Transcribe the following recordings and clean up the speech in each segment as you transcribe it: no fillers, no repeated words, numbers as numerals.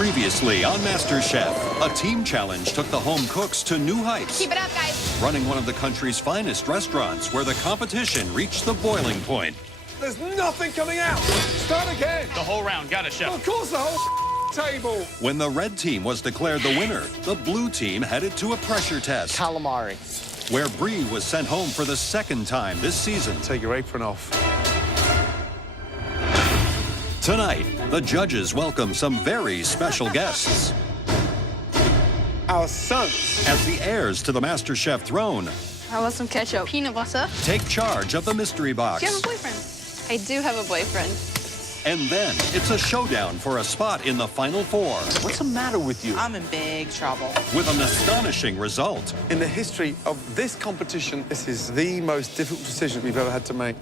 Previously on MasterChef, a team challenge took the home cooks to new heights. Keep it up, guys. Running one of the country's finest restaurants where the competition reached the boiling point. There's nothing coming out. Start again. The whole round. Got it, Chef. Of course, the whole table. When the red team was declared the winner, the blue team headed to a pressure test. Calamari. Where Bree was sent home for the second time this season. Take your apron off. Tonight, the judges welcome some very special guests. Our sons. As the heirs to the MasterChef throne, I want some ketchup. Peanut butter. take charge of the mystery box. Do you have a boyfriend? I do have a boyfriend. And then it's a showdown for a spot in the Final Four. What's the matter with you? I'm in big trouble. With an astonishing result. In the history of this competition, this is the most difficult decision we've ever had to make.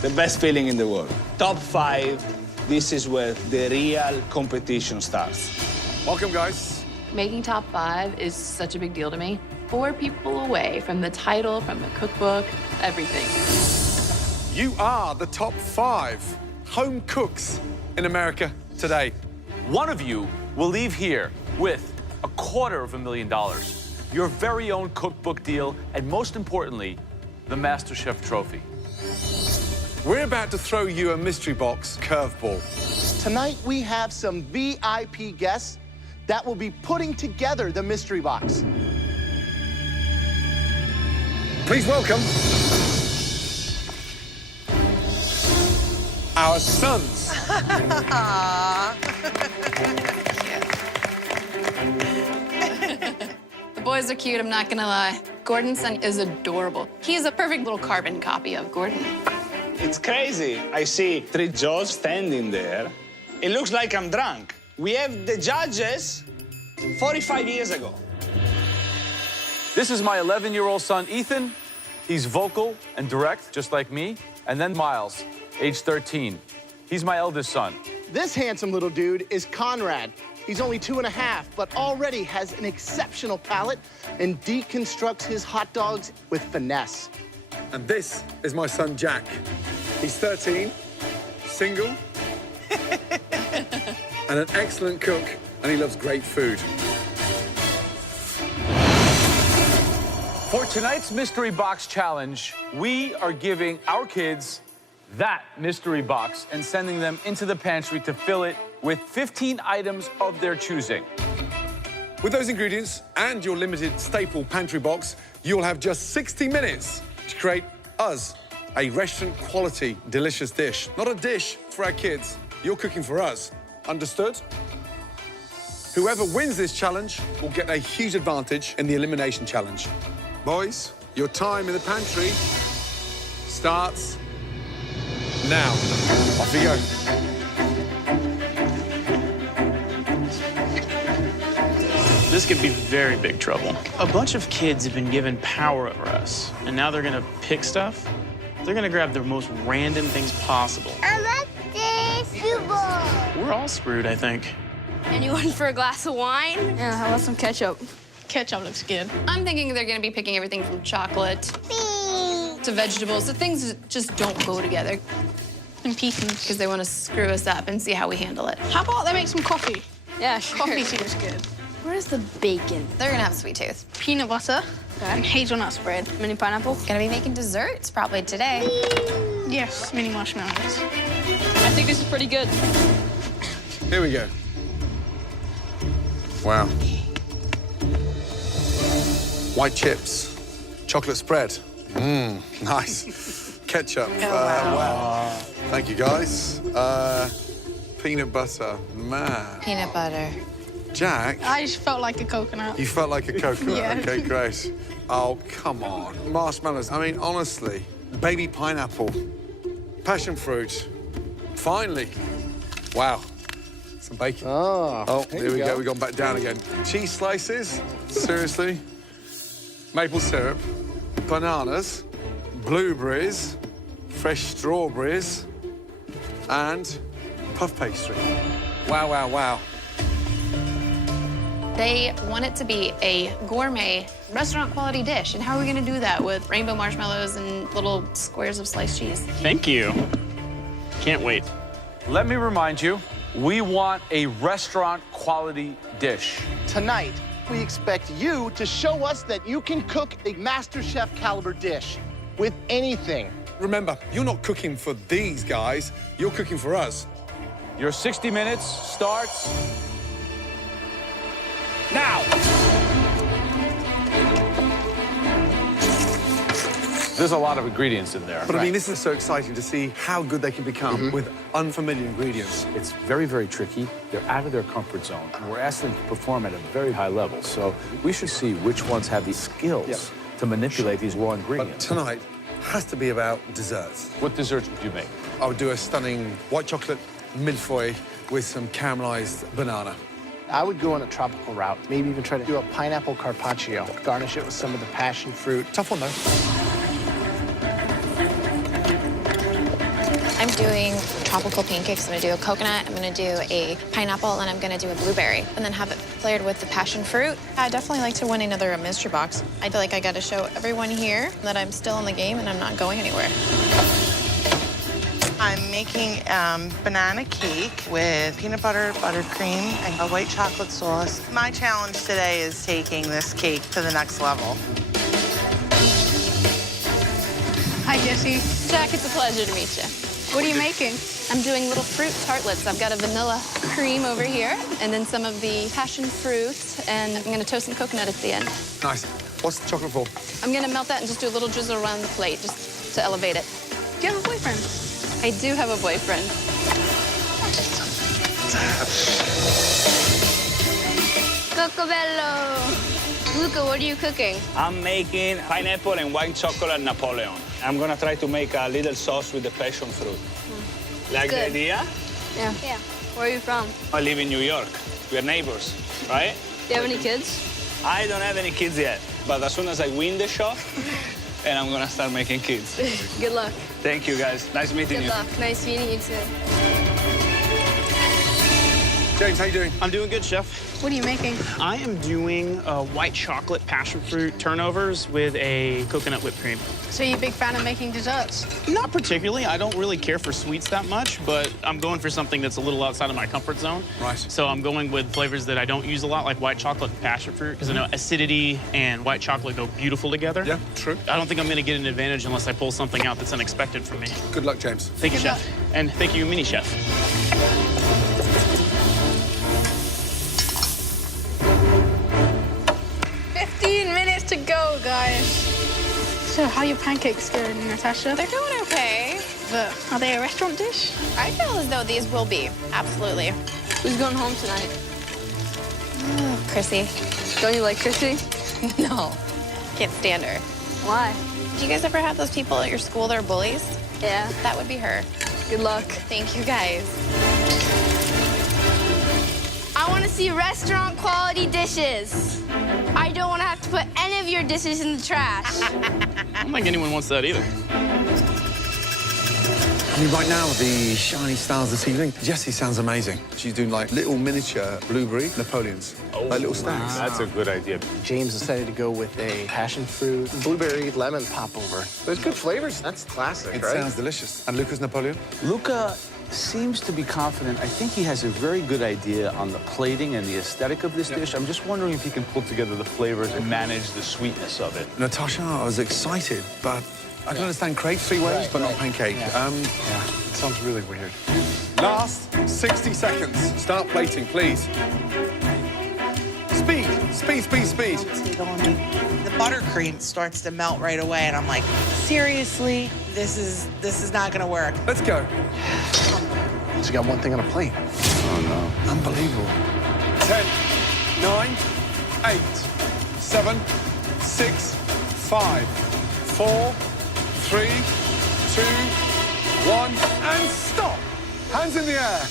The best feeling in the world. Top 5, this is where the real competition starts. Welcome, guys. Making top 5 is such a big deal to me. 4 people away from the title, from the cookbook, everything. You are the top 5 home cooks in America today. One of you will leave here with $250,000, your very own cookbook deal, and most importantly, the MasterChef trophy. We're about to throw you a mystery box curveball. Tonight, we have some VIP guests that will be putting together the mystery box. Please welcome our sons. The boys are cute, I'm not gonna lie. Gordon's son is adorable. He's a perfect little carbon copy of Gordon. It's crazy. I see 3 judges standing there. It looks like I'm drunk. We have the judges 45 years ago. This is my 11-year-old son, Ethan. He's vocal and direct, just like me. And then Miles, age 13. He's my eldest son. This handsome little dude is Conrad. He's only 2.5, but already has an exceptional palate and deconstructs his hot dogs with finesse. And this is my son, Jack. He's 13, single, and an excellent cook, and he loves great food. For tonight's Mystery Box Challenge, we are giving our kids that mystery box and sending them into the pantry to fill it with 15 items of their choosing. With those ingredients and your limited staple pantry box, you'll have just 60 minutes to create us a restaurant-quality, delicious dish. Not a dish for our kids. You're cooking for us. Understood? Whoever wins this challenge will get a huge advantage in the Elimination Challenge. Boys, your time in the pantry starts now. Off you go. This could be very big trouble. A bunch of kids have been given power over us, and now they're gonna pick stuff. They're gonna grab the most random things possible. I like this. We're all screwed, I think. Anyone for a glass of wine? Yeah, how about some ketchup? Ketchup looks good. I'm thinking they're gonna be picking everything from chocolate to vegetables, the things that just don't go together. And pecans. Because they want to screw us up and see how we handle it. How about they make some coffee? Yeah, sure. Coffee seems good. Where's the bacon? They're gonna have a sweet tooth. Peanut butter and hazelnut spread. Mini pineapple. Gonna be making desserts probably today. Yes, mini marshmallows. I think this is pretty good. Here we go. Wow. White chips, chocolate spread. Nice. Ketchup. Wow. Thank you, guys. Peanut butter. Man. Peanut butter. Jack, I just felt like a coconut. you felt like a coconut. Yeah. Okay, great. Oh, come on. Marshmallows. I mean, honestly, baby pineapple, passion fruit. Finally. Wow. Some bacon. Oh, Here we go. We've gone back down again. Cheese slices. Seriously. Maple syrup. Bananas. Blueberries. Fresh strawberries. And puff pastry. Wow, wow, wow. They want it to be a gourmet, restaurant-quality dish. And how are we going to do that with rainbow marshmallows and little squares of sliced cheese? Thank you. Can't wait. Let me remind you, we want a restaurant-quality dish. Tonight, we expect you to show us that you can cook a MasterChef caliber dish with anything. Remember, you're not cooking for these guys, you're cooking for us. Your 60 minutes starts now. There's a lot of ingredients in there. But I mean, this is so exciting to see how good they can become with unfamiliar ingredients. It's very, very tricky. They're out of their comfort zone. And we're asking them to perform at a very high level. So we should see which ones have the skills to manipulate these raw But ingredients. tonight has to be about desserts. What desserts would you make? I would do a stunning white chocolate millefeuille with some caramelized banana. I would go on a tropical route, maybe even try to do a pineapple carpaccio, garnish it with some of the passion fruit. Tough one, though. I'm doing tropical pancakes. I'm gonna do a coconut, I'm gonna do a pineapple, and I'm gonna do a blueberry, and then have it flared with the passion fruit. I definitely like to win another mystery box. I feel like I gotta show everyone here that I'm still in the game and I'm not going anywhere. I'm making banana cake with peanut butter, buttercream, and a white chocolate sauce. My challenge today is taking this cake to the next level. Hi, Jessie. Jack, it's a pleasure to meet you. What are you making? I'm doing little fruit tartlets. I've got a vanilla cream over here, and then some of the passion fruit, and I'm gonna toast some coconut at the end. Nice. What's the chocolate for? I'm gonna melt that and just do a little drizzle around the plate, just to elevate it. Do you have a boyfriend? I do have a boyfriend. Cocobello! Luca, what are you cooking? I'm making pineapple and white chocolate Napoleon. I'm gonna try to make a little sauce with the passion fruit. Like the Good. idea? Yeah. Where are you from? I live in New York. We're neighbors, right? Do you have any kids? I don't have any kids yet, but as soon as I win the shop, and I'm gonna start making kids. Good luck. Thank you, guys. Nice meeting Good you. luck. Nice meeting you, too. James, how you doing? I'm doing good, Chef. What are you making? I am doing white chocolate passion fruit turnovers with a coconut whipped cream. So you a big fan of making desserts? Not particularly. I don't really care for sweets that much, but I'm going for something that's a little outside of my comfort zone. Right. So I'm going with flavors that I don't use a lot, like white chocolate and passion fruit, because I know acidity and white chocolate go beautiful together. Yeah, true. I don't think I'm going to get an advantage unless I pull something out that's unexpected from me. Good luck, James. Thank you, Good Chef. And thank you, Mini Chef. 15 minutes to go, guys. So how are your pancakes going, Natasha? They're going okay. But are they a restaurant dish? I feel as though these will be, absolutely. Who's going home tonight? Oh, Krissi. Don't you like Krissi? No, can't stand her. Why? Do you guys ever have those people at your school that are bullies? Yeah. That would be her. Good luck. Thank you, guys. I want to see restaurant quality dishes. I don't want to have to put any of your dishes in the trash. I don't think anyone wants that either. I mean, right now, the shiny stars this evening, Jessie sounds amazing. She's doing like little miniature blueberry Napoleons, like little stacks. That's a good idea. James decided to go with a passion fruit, blueberry, lemon popover. There's good flavors. That's classic, It right? sounds delicious. And Luca's Napoleon? Luca seems to be confident. I think he has a very good idea on the plating and the aesthetic of this dish. I'm just wondering if he can pull together the flavors and manage the sweetness of it. Natasha, I was excited, but I can understand crepe 3 ways, but not pancake. Sounds really weird. Last 60 seconds. Start plating, please. Speed, speed, speed, speed. The buttercream starts to melt right away, and I'm like, seriously, this is not gonna work. Let's go. So you got one thing on a plate. Oh, no. Unbelievable. 10, 9, 8, 7, 6, 5, 4, 3, 2, 1, and stop. Hands in the air.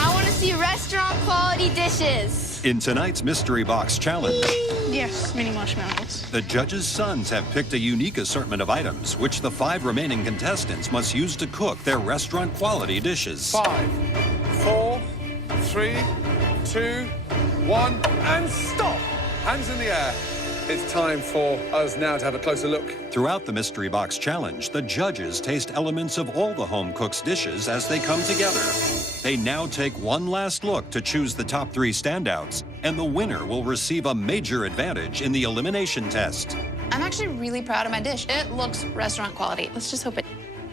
I want to see restaurant quality dishes. In tonight's Mystery Box Challenge, Yes, mini marshmallows. the judges' sons have picked a unique assortment of items, which the 5 remaining contestants must use to cook their restaurant-quality dishes. 5, 4, 3, 2, 1, and stop! Hands in the air. It's time for us now to have a closer look. Throughout the Mystery Box Challenge, the judges taste elements of all the home cook's dishes as they come together. They now take one last look to choose the top 3 standouts, and the winner will receive a major advantage in the Elimination Test. I'm actually really proud of my dish. It looks restaurant quality. Let's just hope it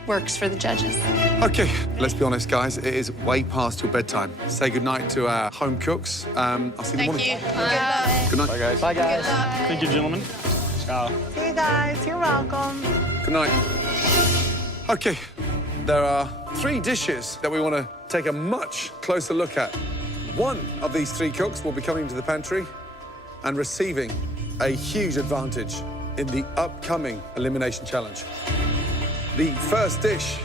works for the judges. Okay, let's be honest, guys. It is way past your bedtime. Say goodnight to our home cooks. I'll see you in the morning. Bye. Good night. Bye, guys. Bye, guys. Thank you, gentlemen. Ciao. See you guys. You're welcome. Good night. Okay, there are 3 dishes that we want to take a much closer look at. One of these 3 cooks will be coming to the pantry and receiving a huge advantage in the upcoming Elimination Challenge. The first dish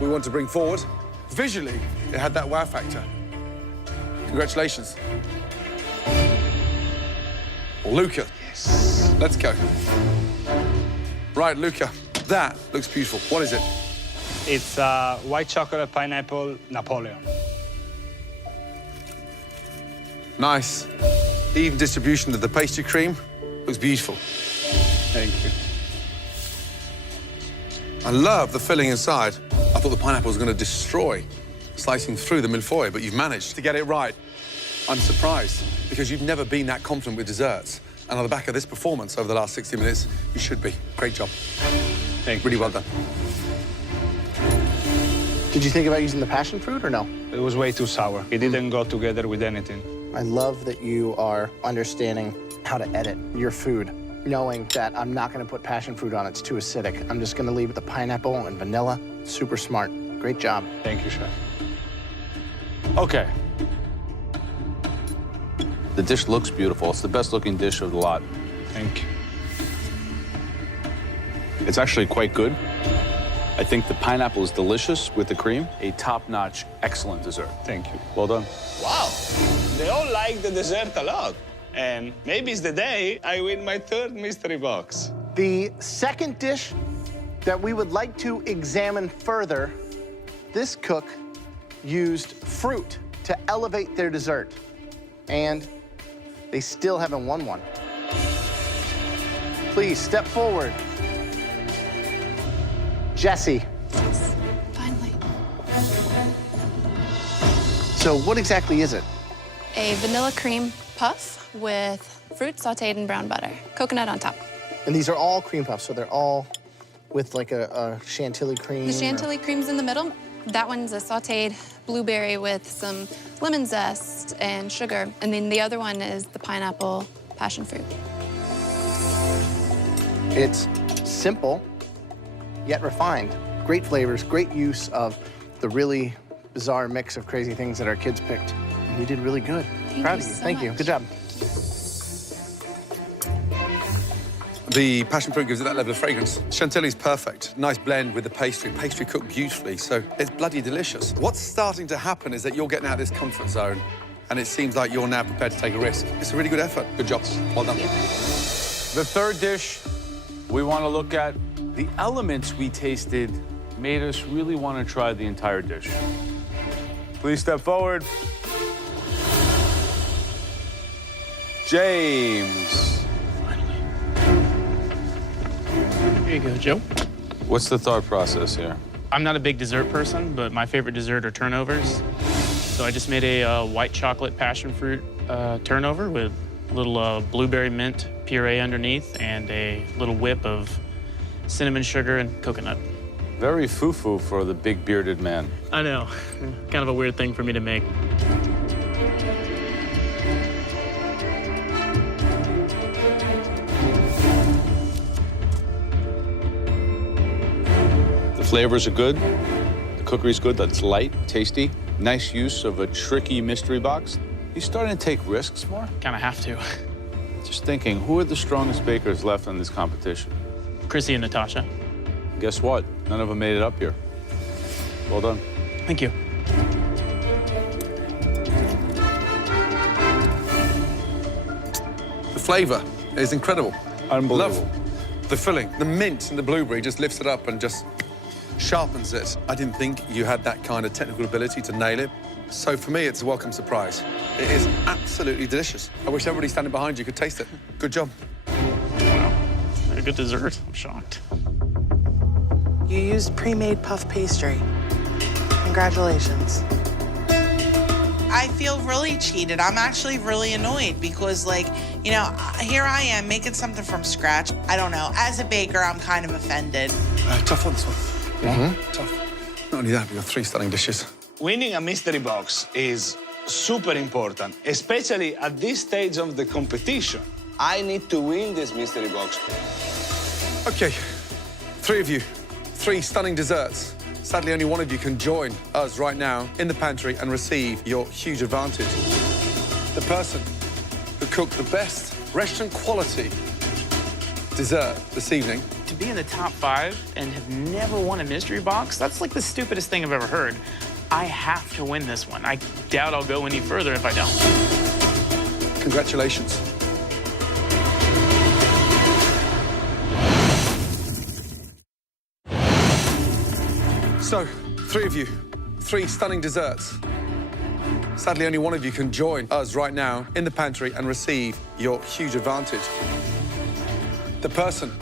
we want to bring forward, visually, it had that wow factor. Congratulations. Luca. Yes. Let's go. Right, Luca, that looks beautiful. What is it? It's white chocolate pineapple Napoleon. Nice. Even distribution of the pastry cream looks beautiful. Thank you. I love the filling inside. I thought the pineapple was going to destroy slicing through the millefeuille, but you've managed to get it right. I'm surprised because you've never been that confident with desserts. And on the back of this performance over the last 60 minutes, you should be. Great job. Thank you. Really well done. Did you think about using the passion fruit or no? It was way too sour. It didn't go together with anything. I love that you are understanding how to edit your food, knowing that I'm not going to put passion fruit on. It's too acidic. I'm just going to leave it the pineapple and vanilla. Super smart. Great job. Thank you, chef. Okay. The dish looks beautiful. It's the best looking dish of the lot. Thank you. It's actually quite good. I think the pineapple is delicious with the cream. A top-notch, excellent dessert. Thank you. Well done. Wow. They all like the dessert a lot. And maybe it's the day I win my 3rd mystery box. The second dish that we would like to examine further, this cook used fruit to elevate their dessert. And they still haven't won one. Please step forward. Jessie. Yes, finally. So what exactly is it? A vanilla cream puff with fruit sauteed in brown butter. Coconut on top. And these are all cream puffs, so they're all with like a chantilly cream? The chantilly cream's in the middle. That one's a sauteed blueberry with some lemon zest and sugar. And then the other one is the pineapple passion fruit. It's simple, yet refined. Great flavors, great use of the really bizarre mix of crazy things that our kids picked. You did really good. Proud of you. Thank you. Good job. The passion fruit gives it that level of fragrance. Chantilly's perfect. Nice blend with the pastry. Pastry cooked beautifully, so it's bloody delicious. What's starting to happen is that you're getting out of this comfort zone, and it seems like you're now prepared to take a risk. It's a really good effort. Good job. Well done. The third dish we want to look at, the elements we tasted made us really want to try the entire dish. Please step forward. James. Here you go, Joe. What's the thought process here? I'm not a big dessert person, but my favorite dessert are turnovers. So I just made a white chocolate passion fruit turnover with a little blueberry mint puree underneath and a little whip of cinnamon sugar and coconut. Very foo-foo for the big bearded man. I know. Kind of a weird thing for me to make. The flavors are good. The cookery's good. That's light, tasty. Nice use of a tricky mystery box. You starting to take risks more? Kind of have to. Just thinking, who are the strongest bakers left in this competition? Krissi and Natasha. Guess what? None of them made it up here. Well done. Thank you. flavor is incredible. Unbelievable. Love the filling. The mint and the blueberry just lifts it up and just sharpens it. I didn't think you had that kind of technical ability to nail it. So for me, it's a welcome surprise. It is absolutely delicious. I wish everybody standing behind you could taste it. Good job. Wow. A good dessert. I'm shocked. You used pre-made puff pastry. Congratulations. I feel really cheated. I'm actually really annoyed because, like, you know, here I am making something from scratch. I don't know. As a baker, I'm kind of offended. Tough one, this one. Tough. Not only that, we got 3 stunning dishes. Winning a mystery box is super important, especially at this stage of the competition. I need to win this mystery box. Okay, 3 of you, 3 stunning desserts. Sadly, only one of you can join us right now in the pantry and receive your huge advantage. The person who cooked the best restaurant quality dessert this evening. To be in the top 5 and have never won a mystery box, that's like the stupidest thing I've ever heard. I have to win this one. I doubt I'll go any further if I don't. Congratulations. So, 3 of you, 3 stunning desserts. Sadly, only one of you can join us right now in the pantry and receive your huge advantage. The person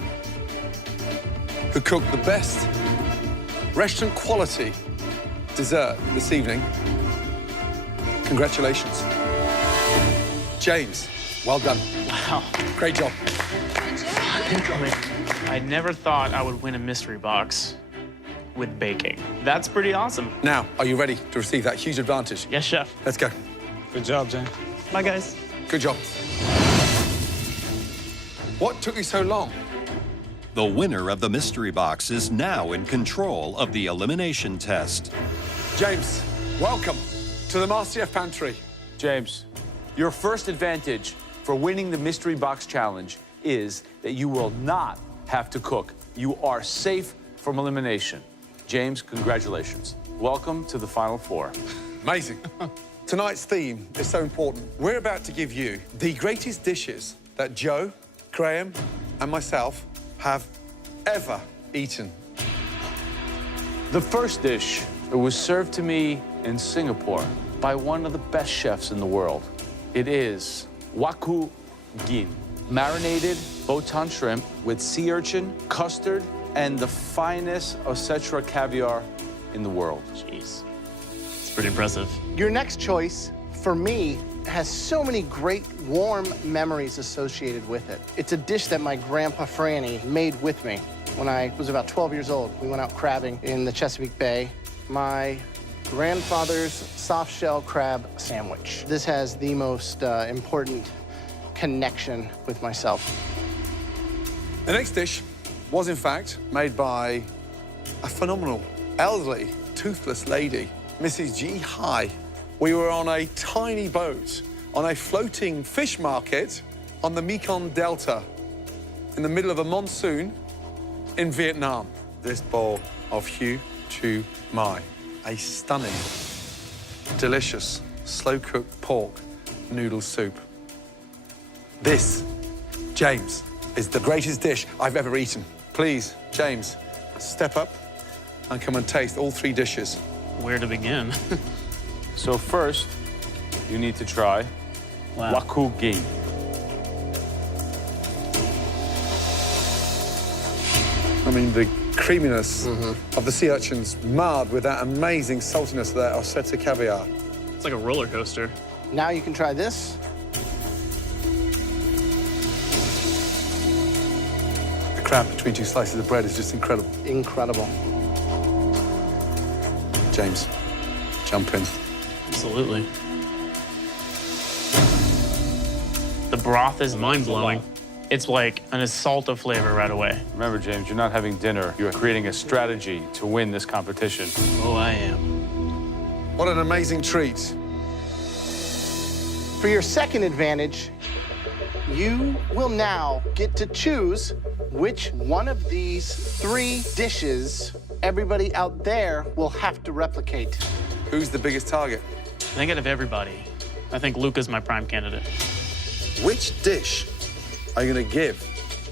who cooked the best restaurant quality dessert this evening. Congratulations. James, well done. Wow. Great job. I never thought I would win a mystery box with baking. That's pretty awesome. Now, are you ready to receive that huge advantage? Yes, chef. Let's go. Good job, James. Bye, guys. Good job. What took you so long? The winner of the mystery box is now in control of the elimination test. James, welcome to the MasterChef pantry. James, your first advantage for winning the mystery box challenge is that you will not have to cook. You are safe from elimination. James, congratulations. Welcome to the Final 4. Amazing. Tonight's theme is so important. We're about to give you the greatest dishes that Joe, Graham, and myself have ever eaten. The first dish was served to me in Singapore by one of the best chefs in the world. It is waku gin, marinated botan shrimp with sea urchin, custard, and the finest Osetra caviar in the world. Jeez. It's pretty impressive. Your next choice, for me, has so many great warm memories associated with it. It's a dish that my grandpa Franny made with me when I was about 12 years old. We went out crabbing in the Chesapeake Bay. My grandfather's soft shell crab sandwich. This has the most important connection with myself. The next dish was, in fact, made by a phenomenal, elderly, toothless lady, Mrs. G. Hai. We were on a tiny boat on a floating fish market on the Mekong Delta in the middle of a monsoon in Vietnam. This bowl of Hu Chu Mai, a stunning, delicious, slow-cooked pork noodle soup. This, James, is the greatest dish I've ever eaten. Please, James, step up and come and taste all 3 dishes. Where to begin? So first, you need to try waku gin. I mean, the creaminess of the sea urchins marred with that amazing saltiness of that Osetra caviar. It's like a roller coaster. Now you can try this. The crab between 2 slices of bread is just incredible. Incredible. James, jump in. Absolutely. The broth is mind-blowing. It's like an assault of flavor right away. Remember, James, you're not having dinner. You're creating a strategy to win this competition. Oh, I am. What an amazing treat. For your second advantage, you will now get to choose which one of these 3 dishes everybody out there will have to replicate. Who's the biggest target? I think out of everybody, I think Luca's my prime candidate. Which dish are you going to give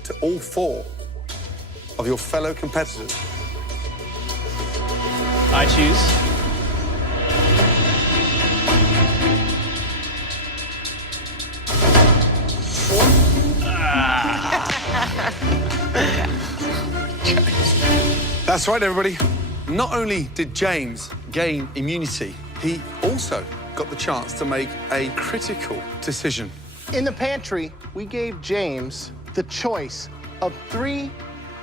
to all 4 of your fellow competitors? I choose. That's right, everybody. Not only did James gain immunity, he also got the chance to make a critical decision. In the pantry, we gave James the choice of 3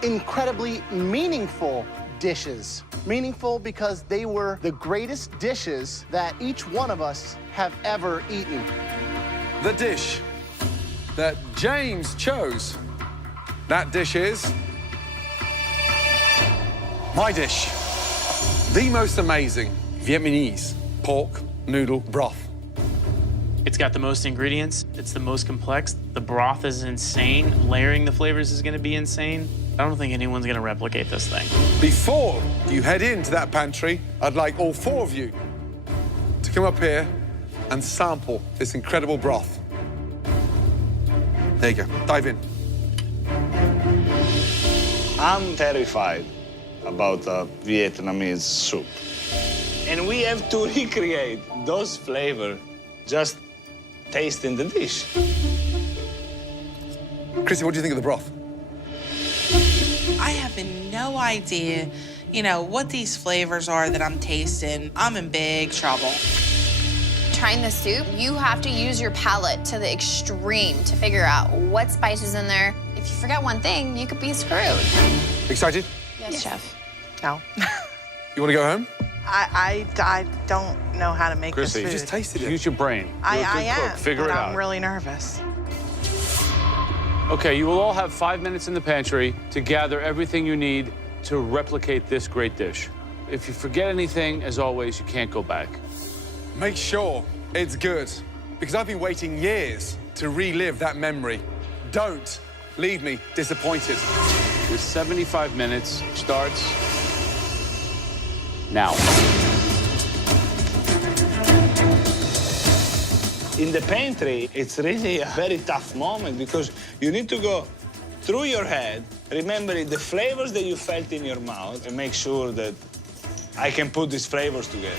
incredibly meaningful dishes. Meaningful because they were the greatest dishes that each one of us have ever eaten. The dish that James chose, that dish is my dish. The most amazing Vietnamese pork noodle broth. It's got the most ingredients. It's the most complex. The broth is insane. Layering the flavors is going to be insane. I don't think anyone's going to replicate this thing. Before you head into that pantry, I'd like all 4 of you to come up here and sample this incredible broth. There you go. Dive in. I'm terrified about Vietnamese soup. And we have to recreate those flavors just tasting the dish. Krissi, what do you think of the broth? I have no idea, you know, what these flavors are that I'm tasting. I'm in big trouble. Trying the soup, you have to use your palate to the extreme to figure out what spices in there. If you forget one thing, you could be screwed. Excited? Yes, chef. No. You want to go home? I don't know how to make this Krissi, food. Just tasted it. use your brain. I You're a good am, cook. Figure but it out. I'm really nervous. Okay, you will all have 5 minutes in the pantry to gather everything you need to replicate this great dish. If you forget anything, as always, you can't go back. Make sure it's good, because I've been waiting years to relive that memory. Don't leave me disappointed. Your 75 minutes starts now. In the pantry, it's really a very tough moment because you need to go through your head, remembering the flavors that you felt in your mouth, and make sure that I can put these flavors together.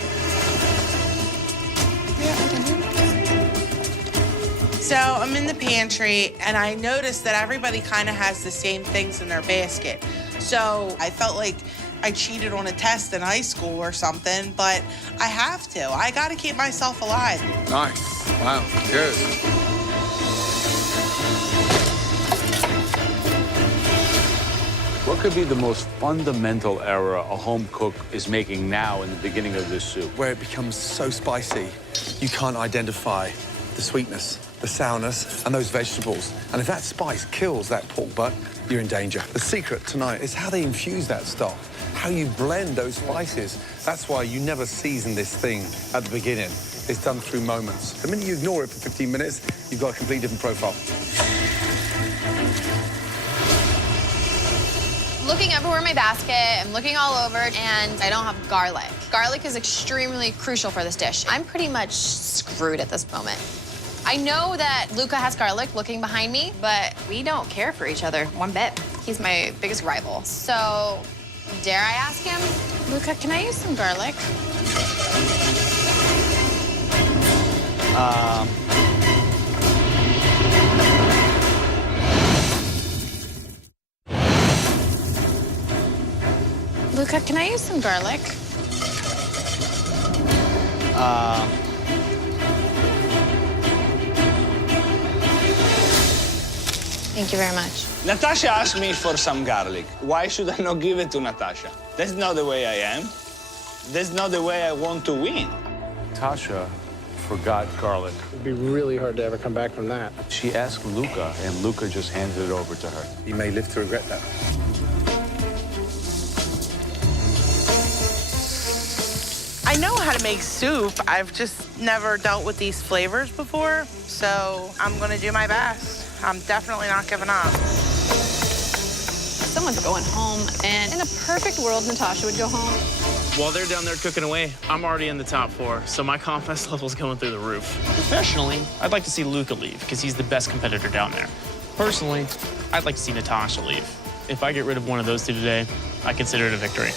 So I'm in the pantry, and I noticed that everybody kind of has the same things in their basket. So I felt like I cheated on a test in high school or something, but I have to. I got to keep myself alive. Nice. Wow. Good. What could be the most fundamental error a home cook is making now in the beginning of this soup? Where it becomes so spicy, you can't identify the sweetness, the sourness, and those vegetables. And if that spice kills that pork butt, you're in danger. The secret tonight is how they infuse that stock, how you blend those spices. That's why you never season this thing at the beginning. It's done through moments. The minute you ignore it for 15 minutes, you've got a completely different profile. Looking everywhere in my basket, I'm looking all over, and I don't have garlic. Garlic is extremely crucial for this dish. I'm pretty much screwed at this moment. I know that Luca has garlic looking behind me, but we don't care for each other one bit. He's my biggest rival. So, dare I ask him? Luca, can I use some garlic? Luca, can I use some garlic? Thank you very much. Natasha asked me for some garlic. Why should I not give it to Natasha? That's not the way I am. That's not the way I want to win. Tasha forgot garlic. It'd be really hard to ever come back from that. She asked Luca, and Luca just handed it over to her. You may live to regret that. I know how to make soup. I've just never dealt with these flavors before, so I'm gonna do my best. I'm definitely not giving up. Someone's going home, and in a perfect world, Natasha would go home. While they're down there cooking away, I'm already in the top 4, so my confidence level's going through the roof. Professionally, I'd like to see Luca leave, because he's the best competitor down there. Personally, I'd like to see Natasha leave. If I get rid of one of those two today, I consider it a victory.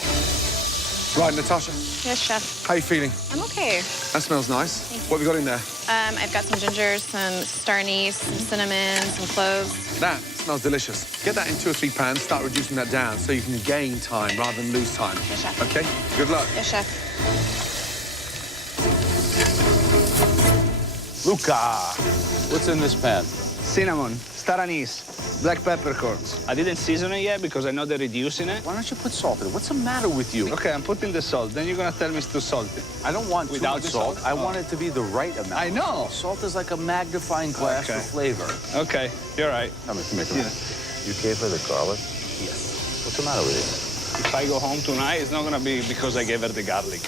Right, Natasha, Yes, chef. how you feeling? I'm okay. That smells nice. What have we got in there? I've got some ginger, some star anise, some cinnamon, some cloves. That smells delicious. Get that in 2 or 3 pans, start reducing that down so you can gain time rather than lose time. Yes, chef. Okay? Good luck. Yes, chef. Luca, what's in this pan? Cinnamon, star anise, black peppercorns. I didn't season it yet because I know they're reducing it. Why don't you put salt in it? What's the matter with you? Okay, I'm putting the salt. Then you're gonna tell me it's too salty. I don't want too Without much the salt. salt? I want it to be the right amount. I know. Salt is like a magnifying glass Okay. for flavor. Okay, you're right. Come here. You gave her the garlic? Yes. What's the matter with you? If I go home tonight, it's not gonna be because I gave her the garlic.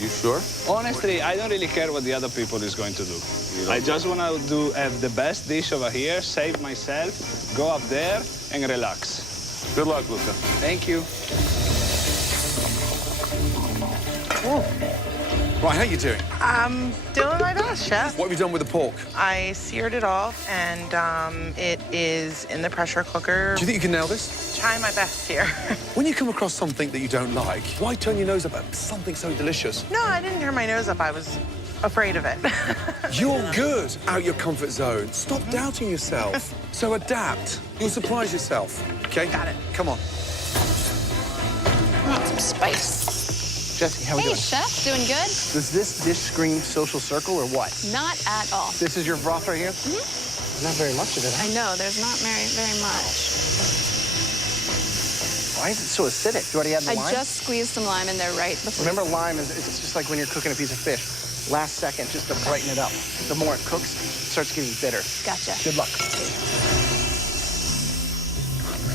You sure? Honestly, I don't really care what the other people is going to do. I just want to have the best dish over here, save myself, go up there and relax. Good luck, Luca. Thank you. Right, how you doing? I'm doing my best, chef. What have you done with the pork? I seared it off, and it is in the pressure cooker. Do you think you can nail this? Trying my best here. When you come across something that you don't like, why turn your nose up at something so delicious? No, I didn't turn my nose up. I was afraid of it. You're good out your comfort zone. Stop doubting yourself. So adapt. You'll surprise yourself. Okay? Got it. Come on. I want some spice. Jessie, how are we Hey, doing? chef. Doing good? Does this dish scream social circle or what? Not at all. This is your broth right here? Not very much of it, huh? I know. There's not very much. Why is it so acidic? Do you already add the I lime? just squeezed some lime in there right before. Remember, lime is it's just like when you're cooking a piece of fish. Last second, just to brighten it up. The more it cooks, it starts getting bitter. Gotcha. Good luck.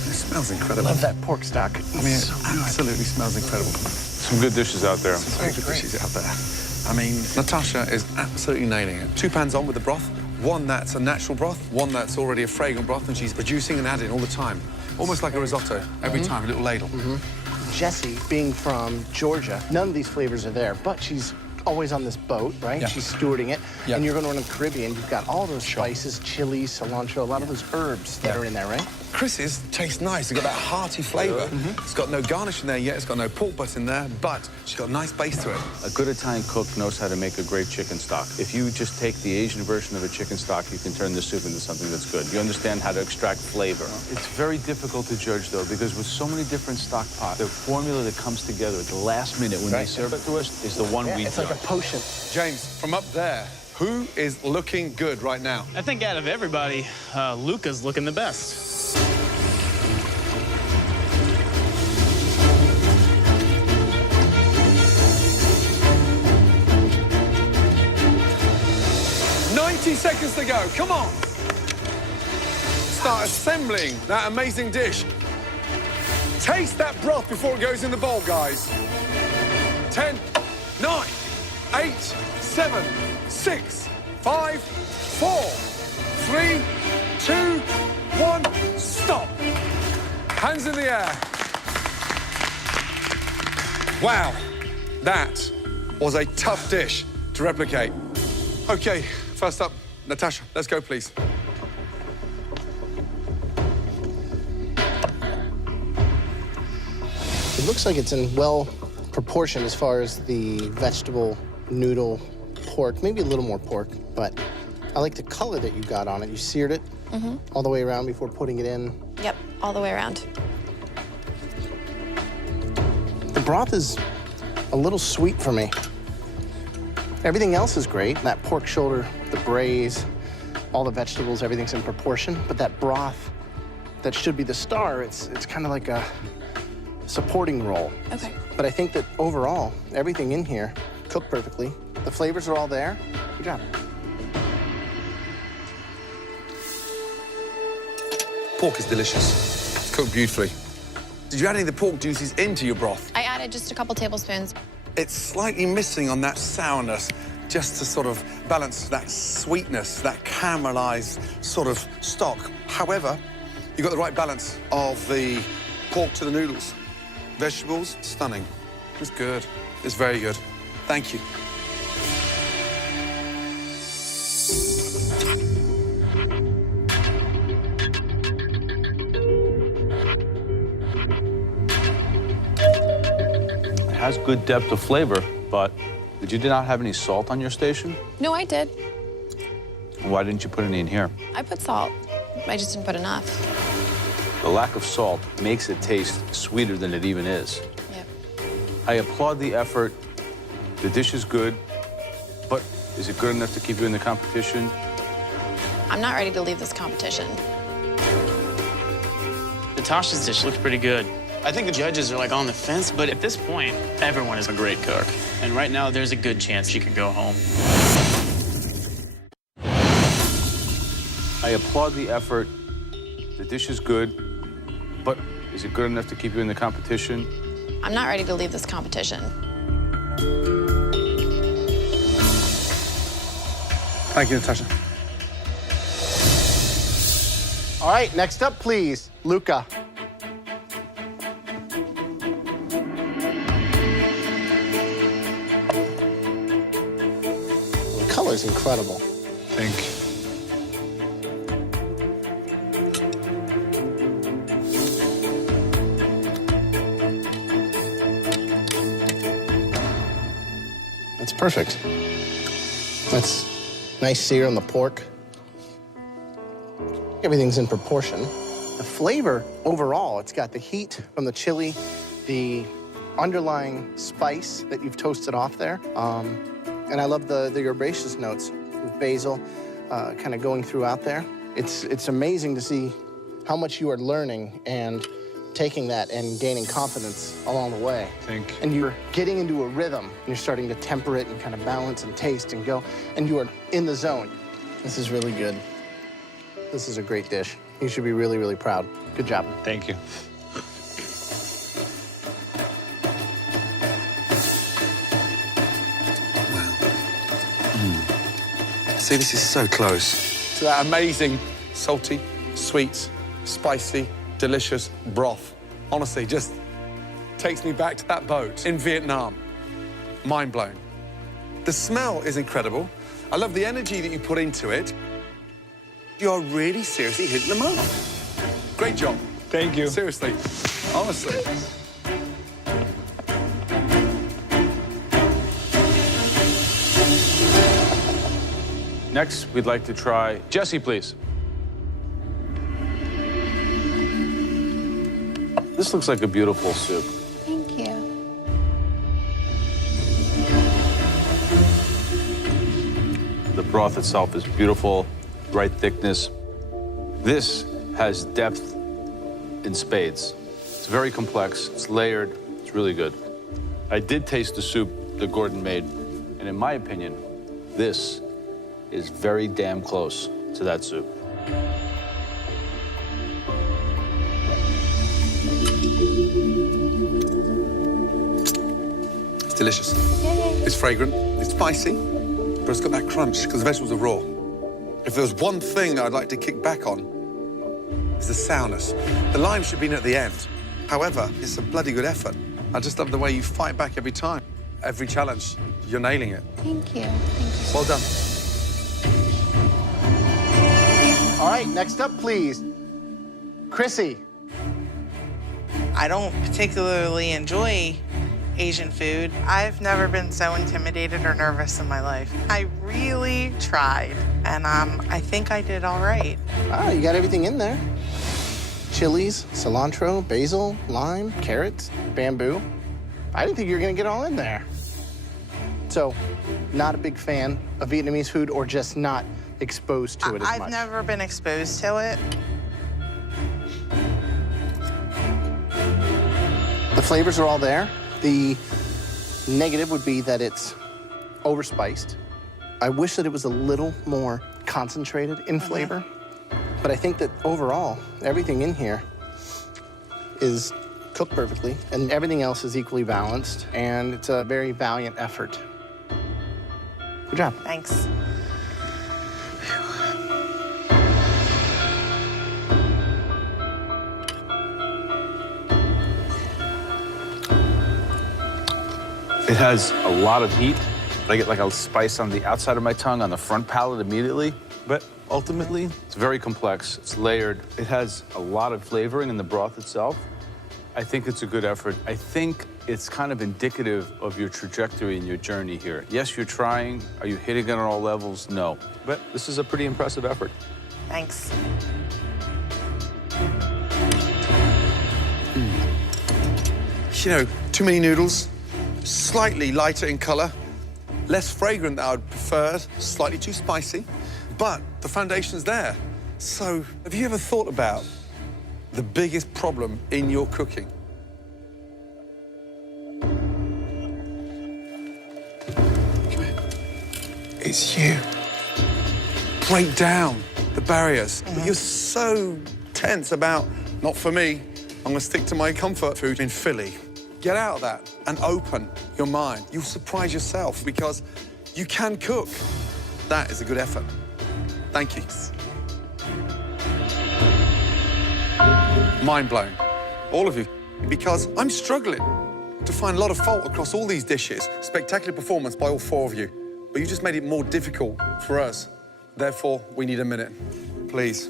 It smells incredible. Love that pork stock. I mean, it absolutely smells incredible. Some good dishes out there. Very good dishes out there. I mean, Natasha is absolutely nailing it. 2 pans on with the broth. One that's a natural broth, one that's already a fragrant broth, and she's reducing and adding all the time. Almost like a risotto, every time, a little ladle. Jessie, being from Georgia, none of these flavors are there, but she's always on this boat, right? Yeah. She's stewarding it. Yeah. And you're going to run in the Caribbean. You've got all those spices, chili, cilantro, a lot of those herbs that are in there, right? Kris's tastes nice. It's got that hearty flavor. It's got no garnish in there yet. It's got no pork butt in there, but she's got a nice base to it. A good Italian cook knows how to make a great chicken stock. If you just take the Asian version of a chicken stock, you can turn the soup into something that's good. You understand how to extract flavor. It's very difficult to judge, though, because with so many different stock pots, the formula that comes together at the last minute when they serve it to us is the one we It's judge. like a potion. James, from up there, who is looking good right now? I think out of everybody, Luca's looking the best. Seconds to go. Come on. Start assembling that amazing dish. Taste that broth before it goes in the bowl, guys. 10, 9, 8, 7, 6, 5, 4, 3, 2, 1. Stop. Hands in the air. Wow. That was a tough dish to replicate. Okay, first up, Natasha, let's go, please. It looks like it's in well proportion as far as the vegetable, noodle, pork, maybe a little more pork, but I like the color that you got on it. You seared it all the way around before putting it in. Yep, all the way around. The broth is a little sweet for me. Everything else is great. That pork shoulder, the braise, all the vegetables, everything's in proportion. But that broth, that should be the star, it's kind of like a supporting role. Okay. But I think that overall, everything in here cooked perfectly. The flavors are all there. Good job. Pork is delicious. It's cooked beautifully. Did you add any of the pork juices into your broth? I added just a couple tablespoons. It's slightly missing on that sourness, just to sort of balance that sweetness, that caramelized sort of stock. However, you got the right balance of the pork to the noodles. Vegetables, stunning. It's good. It's very good. Thank you. has good depth of flavor, but did you not have any salt on your station? No, I did. Why didn't you put any in here? I put salt. I just didn't put enough. The lack of salt makes it taste sweeter than it even is. Yep. I applaud the effort. The dish is good, but is it good enough to keep you in the competition? I'm not ready to leave this competition. Natasha's dish looked pretty good. I think the judges are like on the fence, but at this point, everyone is a great cook. And right now, there's a good chance she could go home. I applaud the effort. The dish is good, but is it good enough to keep you in the competition? I'm not ready to leave this competition. Thank you, Natasha. All right, next up, please, Luca. The color's incredible. Thank That's perfect. That's nice sear on the pork. Everything's in proportion. The flavor overall, it's got the heat from the chili, the underlying spice that you've toasted off there. And I love the herbaceous notes with basil kind of going throughout there. It's amazing to see how much you are learning and taking that and gaining confidence along the way. And you're getting into a rhythm. You're starting to temper it and kind of balance and taste and go, and you are in the zone. This is really good. This is a great dish. You should be really, really proud. Good job. Thank you. See, this is so close to that amazing, salty, sweet, spicy, delicious broth. Honestly, just takes me back to that boat in Vietnam. Mind blown. The smell is incredible. I love the energy that you put into it. You're really seriously hitting the mark. Great job. Thank you. Seriously, honestly. Next, we'd like to try Jessie, please. This looks like a beautiful soup. Thank you. The broth itself is beautiful, right thickness. This has depth in spades. It's very complex, it's layered, it's really good. I did taste the soup that Gordon made, and in my opinion, this is very damn close to that soup. It's delicious. It's fragrant, it's spicy, but it's got that crunch because the vegetables are raw. If there was one thing I'd like to kick back on, it's the sourness. The lime should be in at the end. However, it's a bloody good effort. I just love the way you fight back every time. Every challenge, you're nailing it. Thank you. Thank you. Well done. All right, next up, please, Krissi. I don't particularly enjoy Asian food. I've never been so intimidated or nervous in my life. I really tried, and I think I did all right. Ah, you got everything in there. Chilies, cilantro, basil, lime, carrots, bamboo. I didn't think you were gonna get all in there. So, not a big fan of Vietnamese food or just not exposed to it as much? I've never been exposed to it. The flavors are all there. The negative would be that it's overspiced. I wish that it was a little more concentrated in flavor, but I think that overall, everything in here is cooked perfectly, and everything else is equally balanced, and it's a very valiant effort. Good job. Thanks. It has a lot of heat. I get like a spice on the outside of my tongue, on the front palate immediately. But ultimately, it's very complex. It's layered. It has a lot of flavoring in the broth itself. I think it's a good effort. I think It's kind of indicative of your trajectory and your journey here. Yes, you're trying. Are you hitting it on all levels? No. But this is a pretty impressive effort. Thanks. You know, too many noodles, slightly lighter in color, less fragrant than I would prefer, slightly too spicy, but the foundation's there. So, have you ever thought about the biggest problem in your cooking? Come here. It's you. Break down the barriers. But you're so tense about, not for me, I'm gonna stick to my comfort food in Philly. Get out of that and open your mind. You'll surprise yourself because you can cook. That is a good effort. Thank you. Mind blown, all of you, because I'm struggling to find a lot of fault across all these dishes. Spectacular performance by all 4 of you, but you just made it more difficult for us. Therefore, we need a minute, please.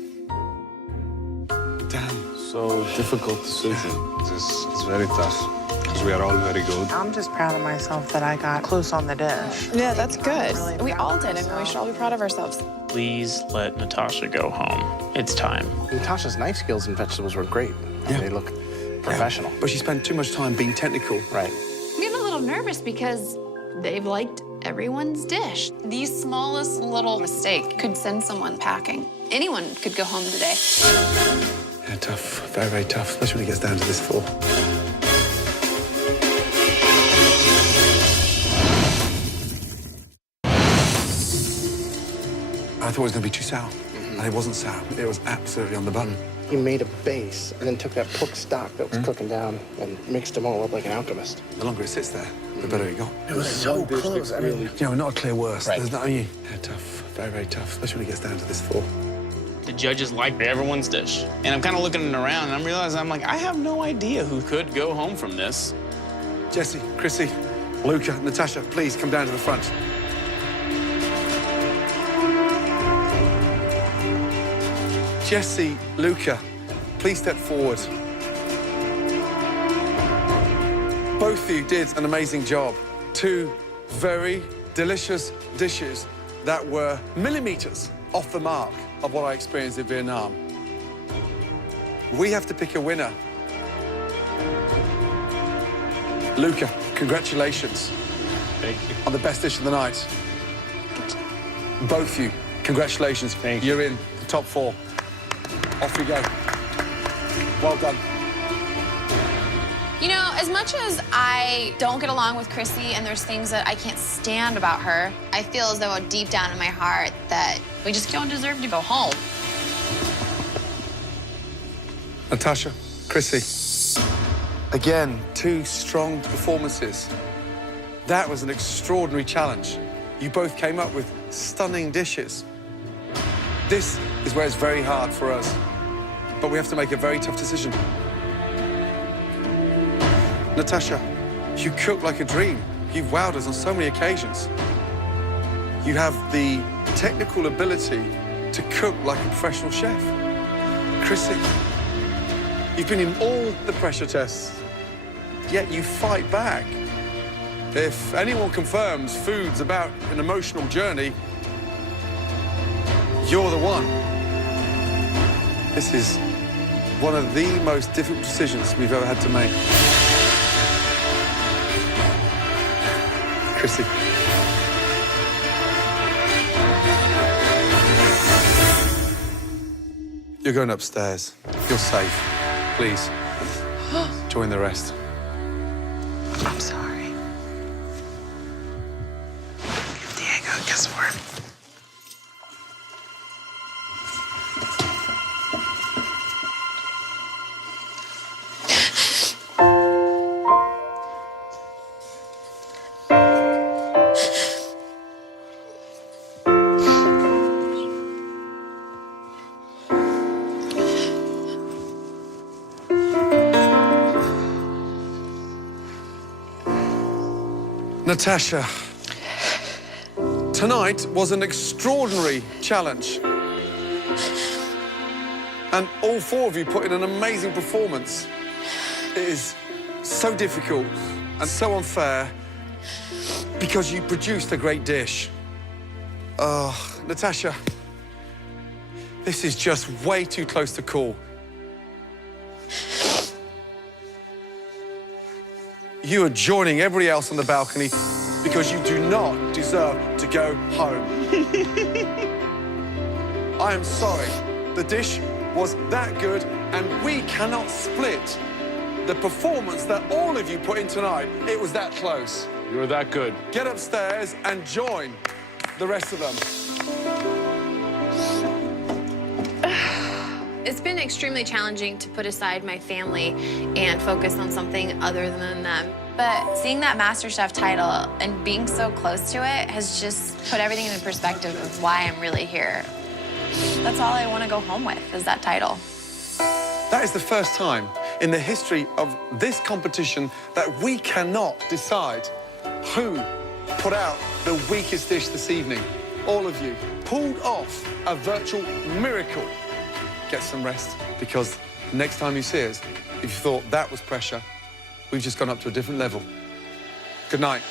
Damn. So difficult decision. It's very tough. Because we are all very good. I'm just proud of myself that I got close on the dish. Yeah, that's good. Really We proud all of did, and we myself. should all be proud of ourselves. Please let Natasha go home. It's time. Natasha's knife skills and vegetables were great. Yeah. They look professional. But she spent too much time being technical. Right. I'm getting a little nervous because they've liked everyone's dish. The smallest little mistake could send someone packing. Anyone could go home today. Yeah, tough, very, very tough, especially when it gets down to this 4. I thought it was going to be too sour, and it wasn't sour. It was absolutely on the button. He made a base and then took that pork stock that was cooking down and mixed them all up like an alchemist. The longer it sits there, the better it got. It was so close. I mean, You know, not a clear worst. Right. There's not, yeah, tough, very, very tough, especially when it gets down to this 4. The judges liked everyone's dish. And I'm kind of looking around, and I'm realizing, I'm like, I have no idea who could go home from this. Jessie, Krissi, Luca, Natasha, please come down to the front. Jessie, Luca, please step forward. Both of you did an amazing job. 2 very delicious dishes that were millimeters off the mark of what I experienced in Vietnam. We have to pick a winner. Luca, congratulations. Thank you. On the best dish of the night. Both of you, congratulations. Thank you. You're in the top 4. Off we go. Well done. You know, as much as I don't get along with Krissi and there's things that I can't stand about her, I feel as though deep down in my heart that we just don't deserve to go home. Natasha, Krissi. Again, 2 strong performances. That was an extraordinary challenge. You both came up with stunning dishes. This is where it's very hard for us, but we have to make a very tough decision. Natasha, you cook like a dream. You've wowed us on so many occasions. You have the technical ability to cook like a professional chef. Krissi, you've been in all the pressure tests, yet you fight back. If anyone confirms food's about an emotional journey, you're the one. This is one of the most difficult decisions we've ever had to make. Krissi. You're going upstairs. You're safe. Please, join the rest. I'm sorry. Diego, guess what? Natasha, tonight was an extraordinary challenge. And all 4 of you put in an amazing performance. It is so difficult and so unfair because you produced a great dish. Oh, Natasha, this is just way too close to call. You are joining everybody else on the balcony because you do not deserve to go home. I am sorry. The dish was that good, and we cannot split the performance that all of you put in tonight. It was that close. You were that good. Get upstairs and join the rest of them. It's been extremely challenging to put aside my family and focus on something other than them. But seeing that MasterChef title and being so close to it has just put everything into perspective of why I'm really here. That's all I want to go home with, is that title. That is the first time in the history of this competition that we cannot decide who put out the weakest dish this evening. All of you pulled off a virtual miracle. Get some rest, because next time you see us, if you thought that was pressure, we've just gone up to a different level. Good night.